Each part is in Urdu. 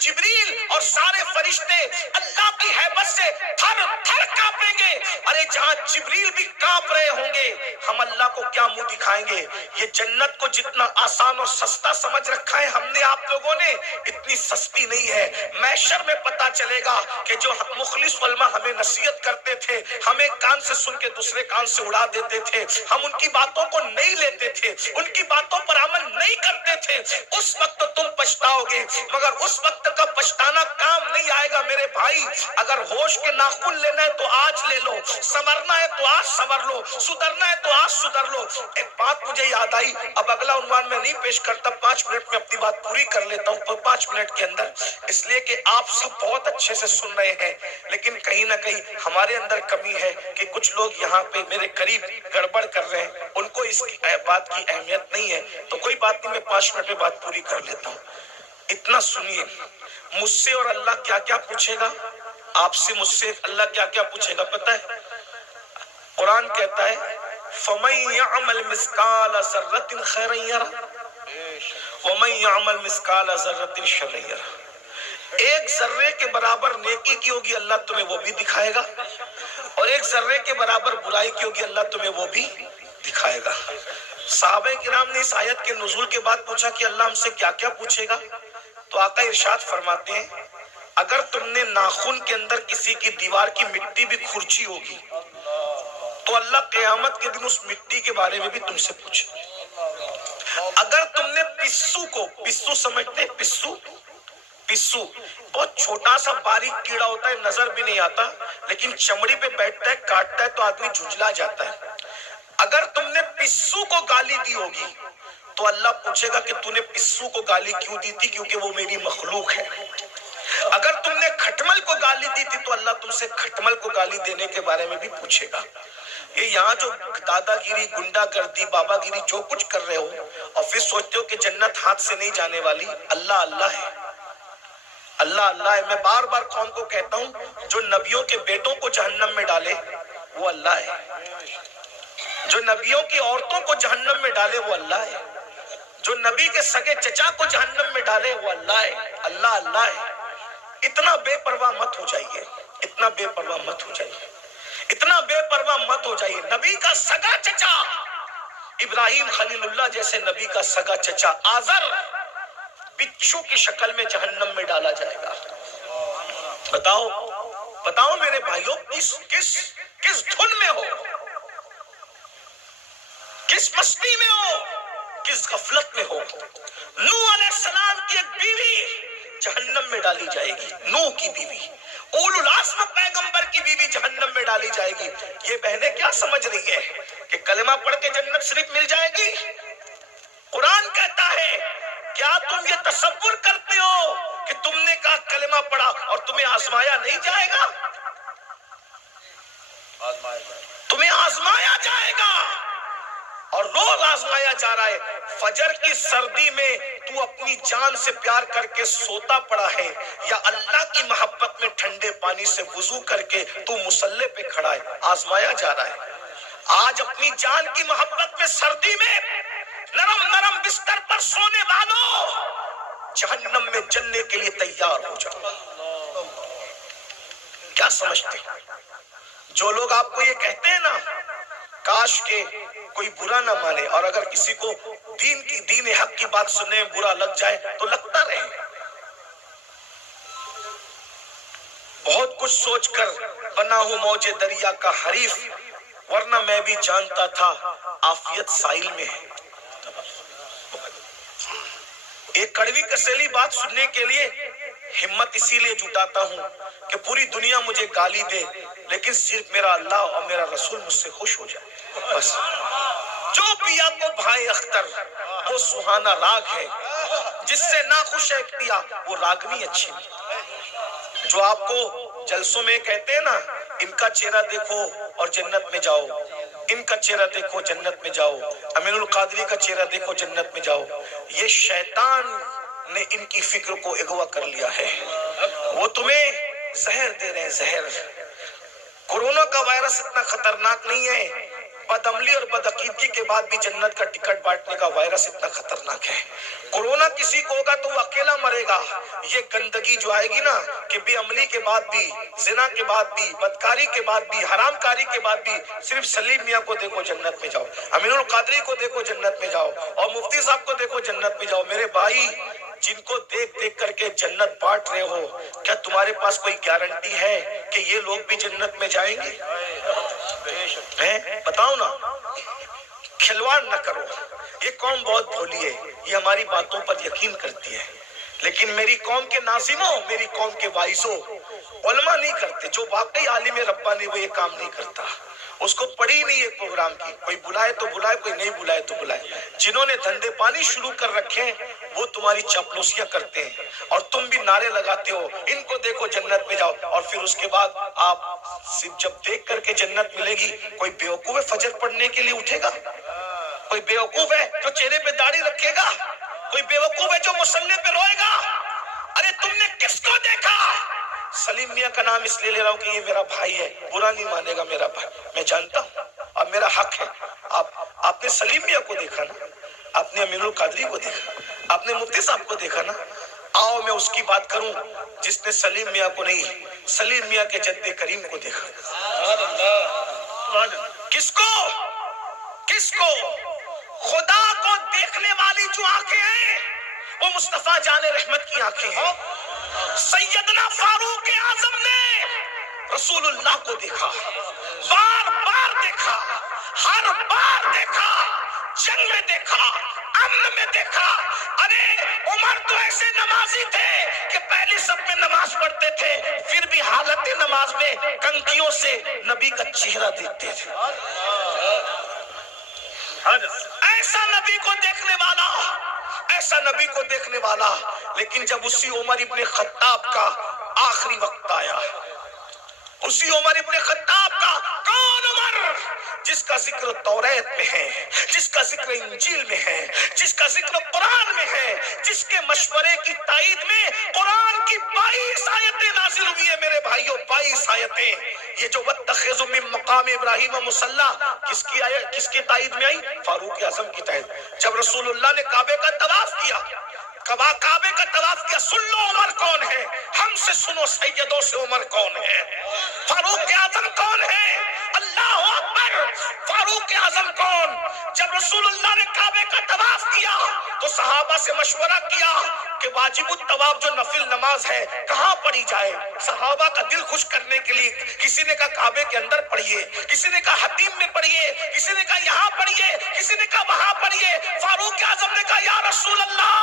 جبریل اور سارے فرشتے اللہ کی ہیبت سے تھر تھر کانپیں گے. ارے جہاں جبریل بھی کانپ رہے ہوں گے ہم اللہ کو کیا منہ دکھائیں گے؟ یہ جنت کو جتنا آسان اور سستا سمجھ رکھا ہے ہم نے آپ لوگوں نے، اتنی سستی نہیں ہے. محشر میں پتا چلے گا کہ جو مخلص علماء ہمیں نصیحت کرتے تھے، ہمیں کان سے سن کے دوسرے کان سے اڑا دیتے تھے، ہم ان کی باتوں کو نہیں لیتے تھے، ان کی باتوں پر عمل نہیں کرتے تھے، اس وقت تم پچھتاؤ گے. مگر اس وقت کا پچھتانا کام نہیں آئے گا میرے بھائی. اگر ہوش کے ناخن لینا ہے تو آج لے لو، سنورنا ہے تو آج سنور لو، سدھرنا ہے تو آج سدھر لو. ایک بات مجھے یاد آئی، اب اگلا عنوان میں نہیں پیش کرتا، 5 منٹ میں اپنی بات پوری کر لیتا ہوں 5 منٹ کے اندر، اس لیے کہ آپ سب بہت اچھے سے سن رہے ہیں، لیکن کہیں نہ کہیں ہمارے اندر کمی ہے کہ کچھ لوگ یہاں پہ میرے قریب گڑبڑ کر رہے ہیں، ان کو اس کی بات کی اہمیت نہیں ہے. تو کوئی بات نہیں، میں 5 منٹ میں بات پوری کر لیتا ہوں. اتنا سنیے، مجھ سے اور اللہ کیا کیا پوچھے گا، آپ سے مجھ سے اللہ کیا کیا پوچھے گا پتہ ہے؟ قرآن کہتا ہے فَمَن يَعْمَلْ مِثْقَالَ ذَرَّةٍ خَيْرًا يَرَهُ وَمَن يَعْمَلْ مِثْقَالَ ذَرَّةٍ شَرًّا يَرَهُ. ایک ذرے کے برابر نیکی کی ہوگی اللہ تمہیں وہ بھی دکھائے گا، اور ایک ذرے کے برابر برائی کی ہوگی اللہ تمہیں وہ بھی دکھائے گا. صحابہ کرام نے اس آیت کے نزول کے بعد پوچھا کہ اللہ ہم سے کیا کیا پوچھے گا؟ تو آقا ارشاد فرماتے ہیں اگر تم نے ناخن کے اندر کسی کی دیوار کی مٹی بھی کھرچی ہوگی تو اللہ قیامت کے دن اس مٹی کے بارے میں بھی تم سے پوچھے. اگر تم نے پسو سمجھتے ہیں؟ پسو بہت چھوٹا سا باریک کیڑا ہوتا ہے، نظر بھی نہیں آتا، لیکن چمڑی پہ بیٹھتا ہے، کاٹتا ہے تو آدمی جھنجلا جاتا ہے. اگر تم نے پسو کو گالی دی ہوگی تو اللہ پوچھے گا کہ تو نے پسو کو گالی کیوں دی تھی؟ کیونکہ وہ میری مخلوق ہے. اگر تم نے کھٹمل کو گالی دی تھی تو اللہ تم سے کھٹمل کو گالی دینے کے بارے میں بھی پوچھے گا. یہ یہاں جو دادا گیری، گنڈا گردی، بابا گیری جو کچھ کر رہے ہو اور پھر سوچتے ہو کہ جنت ہاتھ سے نہیں جانے والی، اللہ اللہ ہے، اللہ اللہ ہے. میں بار بار قوم کو کہتا ہوں جو نبیوں کے بیٹوں کو جہنم میں ڈالے وہ اللہ ہے، جو نبیوں کی عورتوں کو جہنم میں ڈالے وہ اللہ ہے، جو نبی کے سگے چچا کو جہنم میں ڈالے وہ اللہ ہے. اللہ اللہ ہے. اتنا بے پرواہ مت ہو جائیے، اتنا بے پرواہ مت ہو جائیے، اتنا بے پرواہ مت ہو جائیے. نبی کا سگا چچا ابراہیم خلیل اللہ جیسے نبی کا سگا چچا آزر بچھو کی شکل میں جہنم میں ڈالا جائے گا. بتاؤ میرے بھائیوں، کس دھن میں ہو، کس مستی میں ہو، کس غفلت میں ہو؟ نوح علیہ السلام کی ایک بیوی جہنم میں ڈالی جائے گی، نوح کی بیوی، اولو العزم پیغمبر کی بیوی جہنم میں ڈالی جائے گی. یہ بہنیں کیا سمجھ رہی ہے کہ کلمہ پڑھ کے جنت صرف مل جائے گی؟ قرآن کہتا ہے کیا تم یہ تصور کرتے ہو کہ تم نے کہا کلمہ پڑھا اور تمہیں آزمایا نہیں جائے گا؟ تمہیں آزمایا جائے گا، اور روز آزمایا جا رہا ہے. فجر کی سردی میں تو اپنی جان سے پیار کر کے سوتا پڑا ہے، یا اللہ کی محبت میں ٹھنڈے پانی سے وضو کر کے تو مصلی پہ کھڑا ہے؟ آزمایا جا رہا ہے. آج اپنی جان کی محبت میں سردی میں نرم نرم بستر پر سونے والوں، جہنم میں جلنے کے لیے تیار ہو جاؤ. کیا سمجھتے ہیں؟ جو لوگ آپ کو یہ کہتے ہیں نا کاش کے کوئی برا نہ مانے، اور اگر کسی کو دین حق کی بات سننے میں برا لگ جائے تو لگتا رہے. بہت کچھ سوچ کر بنا ہوں موج دریا کا حریف، ورنہ میں بھی جانتا تھا عافیت ساحل میں ہے. ایک کڑوی کسیلی بات سننے کے لیے ہمت اسی لیے جٹاتا ہوں کہ پوری دنیا مجھے گالی دے لیکن صرف میرا اللہ اور میرا رسول مجھ سے خوش ہو جائے. بس جو پیا کو بھائے اختر وہ سہانا راگ ہے، جس سے نہ خوش ہے پیا وہ راگنی اچھی. جو آپ کو جلسوں میں کہتے ہیں نا ان کا چہرہ دیکھو اور جنت میں جاؤ، ان کا چہرہ دیکھو جنت میں جاؤ، امین القادری کا چہرہ دیکھو جنت میں جاؤ، یہ شیطان نے ان کی فکر کو اغوا کر لیا ہے. وہ تمہیں زہر دے رہے ہیں، زہر. کورونا کا وائرس اتنا خطرناک نہیں ہے بدعملی اور بدعقیدگی کے بعد بھی جنت کا ٹکٹ بانٹنے کا وائرس اتنا خطرناک ہے۔ کورونا کسی کو ہوگا تو وہ اکیلا مرے گا، یہ گندگی جو آئے گی نا کہ بے عملی کے بعد بھی، زنا کے بعد بھی، بدکاری کے بعد بھی، حرام کاری کے بعد بھی، صرف سلیم میاں کو دیکھو جنت میں جاؤ، امین القادری کو دیکھو جنت میں جاؤ، اور مفتی صاحب کو دیکھو جنت میں جاؤ۔ میرے بھائی، جن کو دیکھ دیکھ کر کے جنت بانٹ رہے ہو، کیا تمہارے پاس کوئی گارنٹی ہے کہ یہ لوگ بھی جنت میں جائیں گے؟ بتاؤ نا، کھلواڑ نہ کرو۔ یہ قوم بہت بھولی ہے، یہ ہماری باتوں پر یقین کرتی ہے، لیکن میری قوم کے ناظروں، میری قوم کے وائسوں، علماء نہیں کرتے۔ جو واقعی عالم ربانی وہ یہ کام نہیں کرتا، اس کو پڑھی نہیں ہے پروگرام کی، کوئی بلائے تو بلائے، کوئی نہیں بلائے تو بلائے۔ جنہوں نے دھندے پانی شروع کر رکھے ہیں وہ تمہاری چاپلوسیاں کرتے ہیں، اور تم بھی نعرے لگاتے ہو ان کو دیکھو جنت میں جاؤ، اور پھر اس کے بعد آپ صرف جب دیکھ کر کے جنت ملے گی، کوئی بیوقوف ہے فجر پڑھنے کے لیے اٹھے گا؟ کوئی بیوقوف ہے جو چہرے پہ داڑھی رکھے گا؟ کوئی بیوقوف ہے جو مصلی پہ روئے گا؟ ارے تم نے کس کو دیکھا؟ سلیم میاں کا نام اس لیے لے رہا ہوں کہ یہ میرا بھائی ہے، برا نہیں مانے گا میرا بھائی، میں جانتا ہوں، اب میرا حق ہے۔ آپ نے سلیم میاں کو دیکھا نا، آپ نے امین القادری کو دیکھا، آپ نے مفتی صاحب کو دیکھا نا، آؤ میں اس کی بات کروں جس نے سلیم میاں کو نہیں، سلیم میاں کے جد کریم کو دیکھا۔ کس کو؟ کس کو؟ خدا کو دیکھنے والی جو آنکھیں ہیں وہ مصطفیٰ جان رحمت کی آنکھیں ہیں۔ سیدنا فاروق اعظم نے رسول اللہ کو دیکھا، بار بار دیکھا، ہر بار دیکھا، جنگ میں دیکھا، امن میں دیکھا۔ ارے عمر تو ایسے نمازی تھے کہ پہلی صف میں نماز پڑھتے تھے، پھر بھی حالت نماز میں کنکیوں سے نبی کا چہرہ دیکھتے تھے۔ ایسا نبی کو دیکھنے والا، ایسا نبی کو دیکھنے والا۔ لیکن جب اسی عمر ابن خطاب کا آخری وقت آیا، اسی عمر ابن خطاب کا، کون عمر جس کا ذکر توریت میں ہے، جس کا ذکر انجیل میں ہے، جس کا ذکر قرآن میں ہے، جس کے مشورے کی تائید میں قرآن کی 22 آیتیں نازل ہوئی ہے میرے بھائیوں، 22 آیتیں۔ یہ جو وَاتَّخِذُوا مِن مَّقَامِ إِبْرَاهِيمَ مُصَلًّى کس کی آیت، کس کی تائید میں آئی؟ فاروق اعظم کی تائید۔ جب رسول اللہ نے کعبے کا طواف کیا، کعبے کا طواف کیا، سن لو عمر کون ہے، ہم سے سنو سیدوں سے عمر کون ہے، فاروق اعظم کون ہے؟ اللہ اکبر! فاروق اعظم کون؟ جب رسول اللہ نے کعبے کا طواف کیا تو صحابہ سے مشورہ کیا کہ واجب الطواف جو نفل نماز ہے کہاں پڑھی جائے؟ صحابہ کا دل خوش کرنے کے لیے کسی نے کہا کعبے کے اندر پڑھیے، کسی نے کہا حتیم میں پڑھیے، کسی نے کہا یہاں پڑھیے، کسی نے کہا وہاں پڑھیے۔ فاروق اعظم نے کہا یا رسول اللہ،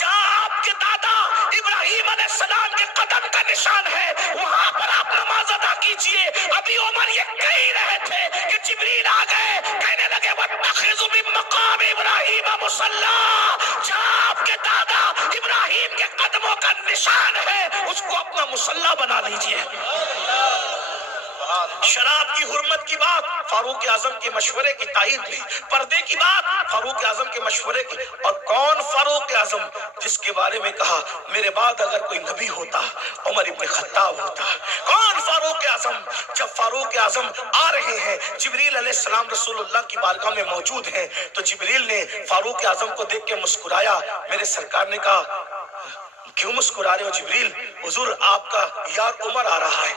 جہاں آپ کے دادا ابراہیم علیہ السلام کے قدم کا نشان ہے وہاں پر آپ نماز ادا کیجئے۔ ابھی عمر یہ کہہ ہی رہے تھے کہ جبریل آ گئے، کہنے لگے وَاتَّخِذُوا مِن مَّقَامِ إِبْرَاهِيمَ مُصَلًّى، جہاں آپ کے دادا ابراہیم کے قدموں کا نشان ہے اس کو اپنا مصلی بنا لیجئے۔ شراب کی حرمت کی بات فاروق اعظم کے مشورے کی تائید میں، پردے کی بات فاروق اعظم کے مشورے کی۔ اور کون فاروق اعظم جس کے بارے میں کہا میرے بعد اگر کوئی نبی ہوتا عمر ابن خطاب ہوتا؟ کون فاروق اعظم؟ جب فاروق اعظم آ رہے ہیں، جبریل علیہ السلام رسول اللہ کی بارگاہ میں موجود ہیں، تو جبریل نے فاروق اعظم کو دیکھ کے مسکرایا۔ میرے سرکار نے کہا کیوں مسکرا رہے ہو جبریل؟ حضور آپ کا یار عمر آ رہا ہے۔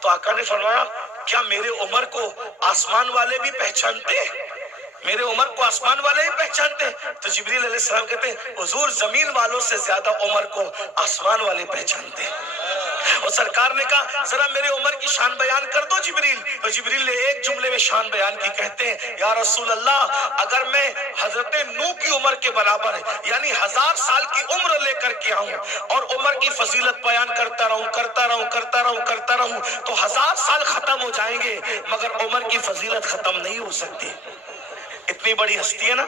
تو آقا نے فرمایا کیا میرے عمر کو آسمان والے بھی پہچانتے ہیں؟ میرے عمر کو آسمان والے بھی پہچانتے ہیں؟ تو جبریل علیہ السلام کہتے ہیں حضور زمین والوں سے زیادہ عمر کو آسمان والے پہچانتے ہیں۔ اور سرکار نے کہا ذرا میرے عمر کی شان بیان کر دو جبریل۔ تو جبریل نے ایک جملے میں شان بیان کی، کہتے ہیں یا رسول اللہ اگر میں حضرت نوح کی عمر کے برابر یعنی 1000 سال کی عمر لے کر کے آؤں اور عمر کی فضیلت بیان کرتا رہوں تو 1000 سال ختم ہو جائیں گے مگر عمر کی فضیلت ختم نہیں ہو سکتی۔ اتنی بڑی ہستی ہے نا۔